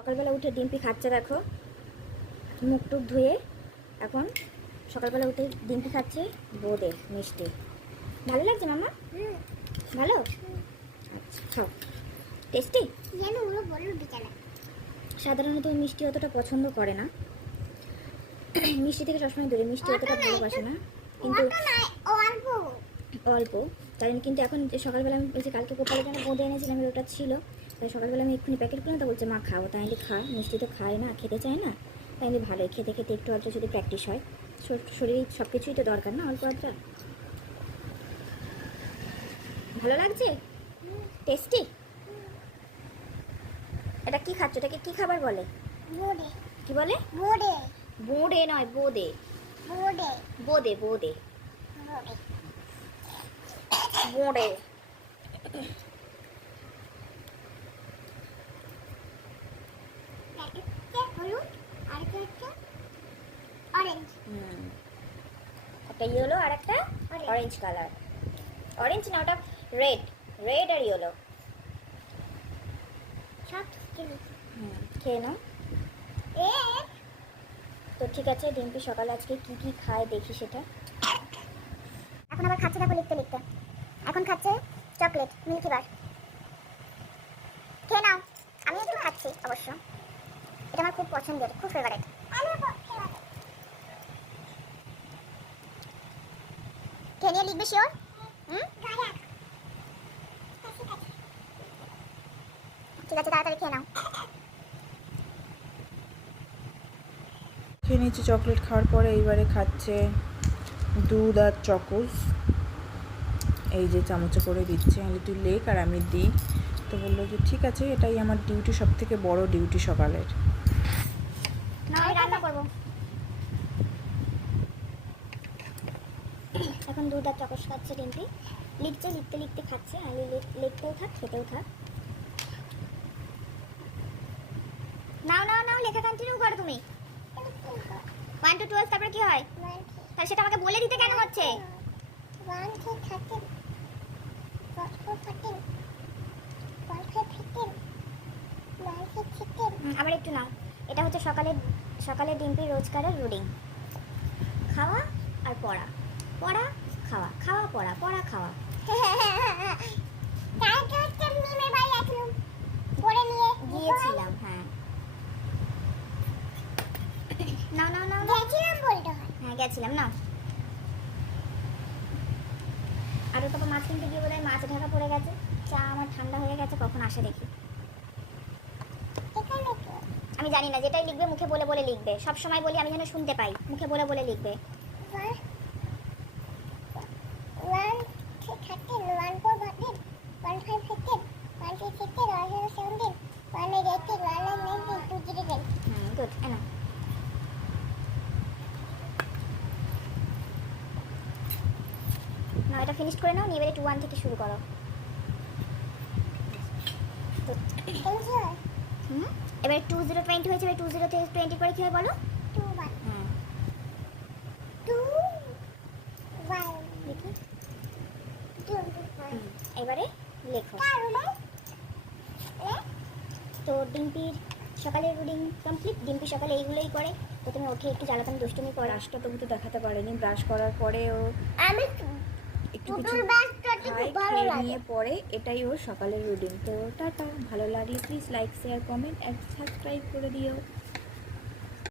সকালবেলা উঠে ডিম্পি খাচ্ছে, দেখো মুখ টুক ধুয়ে। এখন সকালবেলা উঠে ডিম্পি খাচ্ছে বোঁদে মিষ্টি। ভালো লাগছে মামা? ভালো। আচ্ছা খাও, টেস্টি। সাধারণত মিষ্টি অতটা পছন্দ করে না, মিষ্টি থেকে সবসময় দূরে, মিষ্টি অতটা ভালোবাসে না, কিন্তু অল্প কারণ। কিন্তু এখন যে সকালবেলা আমি বলছি কালকে কোপালের জন্য বোঁদে এনেছিলাম, ওটা ছিল, তাই সকালবেলা আমি এক্ষুনি প্যাকেট করে তো বলছে মা খাবো, তাই আমি খা, মিষ্টি তো খায় না, খেতে চায় না, তাই আমি ভালোই, খেতে খেতে একটু আধটু যদি প্র্যাকটিস হয়, শরীরে সব কিছুই তো দরকার না, অল্প আধটা। ভালো লাগছে, টেস্টি। এটা কি খাচ্ছ? এটাকে কি খাবার বলে? কি বলে? বোঁদে নয়, বোঁদে। বোঁদে বোঁদে বোঁদে। একটা ইয়েলো আর একটা অরেঞ্জ কালার। অরেঞ্জ না, ওটা রেড, রেড আর ইয়েলো। খেয়ে নাও। তো ঠিক আছে, ডিম্পি সকালে আজকে কি কি খায় দেখি সেটা। এখন আবার খাচ্ছে, দেখো লিখতে লিখতে। এখন খাচ্ছে চকলেট মিল্কি বার। খেয়ে নাও। আমি একটু খাচ্ছি অবশ্য, এটা আমার খুব পছন্দের, খুব ফেভারিট। খেয়ে নিয়ে লিখবে শিওর? ঠিক আছে, তাড়াতাড়ি খেয়ে নাও। খেয়ে নিয়েছি চকলেট খাওয়ার পরে। এইবারে খাচ্ছে দুধ আর চকোস, এই যে চামচে করে দিচ্ছে, আমি তুই লেখ আর আমি দিই। তো বললো যে ঠিক আছে, এটাই আমার ডিউটি, সব থেকে বড় ডিউটি সকালের। না আমি রান্না করবো। এখন দুধ আর চকোস খাচ্ছে ডিম্পি, লিখছে, লিখতে লিখতে খাচ্ছে, আমি লিখতেও থাক খেতেও থাক। নাও নাও নাও, লেখা কন্টিনিউ করো তুমি। 1 to 12 তারপরে কি হয়? তাহলে সেটা আমাকে বলে দিতে কেন হচ্ছে? আবার একটু নাও। এটা হচ্ছে সকালে ডিম্পির রোজকারের রুটিন, খাওয়া আর পড়া, পড়া খাওয়া, খাওয়া পড়া, পড়া খাওয়া। গিয়েছিলাম, হ্যাঁ। না না না গেছিলাম বলতে হয়, হ্যাঁ গেছিলাম না। আর তারপর মাছ কিনতে গিয়ে বোধহয় মাছ ঢাকা পড়ে গেছে, চা আমার ঠান্ডা হয়ে গেছে, কখন আসে দেখি। আমি জানি না, যেটাই লিখবে মুখে বলে বলে লিখবে, সব সময় বলি আমি যেন শুনতে পাই, মুখে বলে বলে লিখবে। গুড, না না এটা ফিনিশ করে নাও, নিয়ে এবারে 2 1 থেকে শুরু করো। এবারে 2 0 20 হয়েছে, এবারে 2 0 থেকে 20 করে কি হয় বলো? 2 1। হ্যাঁ 2 1 দেখি। এবারে লেখো। তো ডিম্পির সকালের রুটিন কমপ্লিট। ডিম্পি সকালে এইগুলোই করে, প্রথমে উঠে একটু জ্বালাতন দুষ্টুমি করে। ব্রাশটা তবু তো দেখাতে পারেনি, ব্রাশ করার পরে ও আমি একটু কিছু খেয়ে নিয়ে পরে, এটাই ওর সকালের রুটিন। তো টাটা, ভালো লাগলে please like share comment and subscribe করে দিও।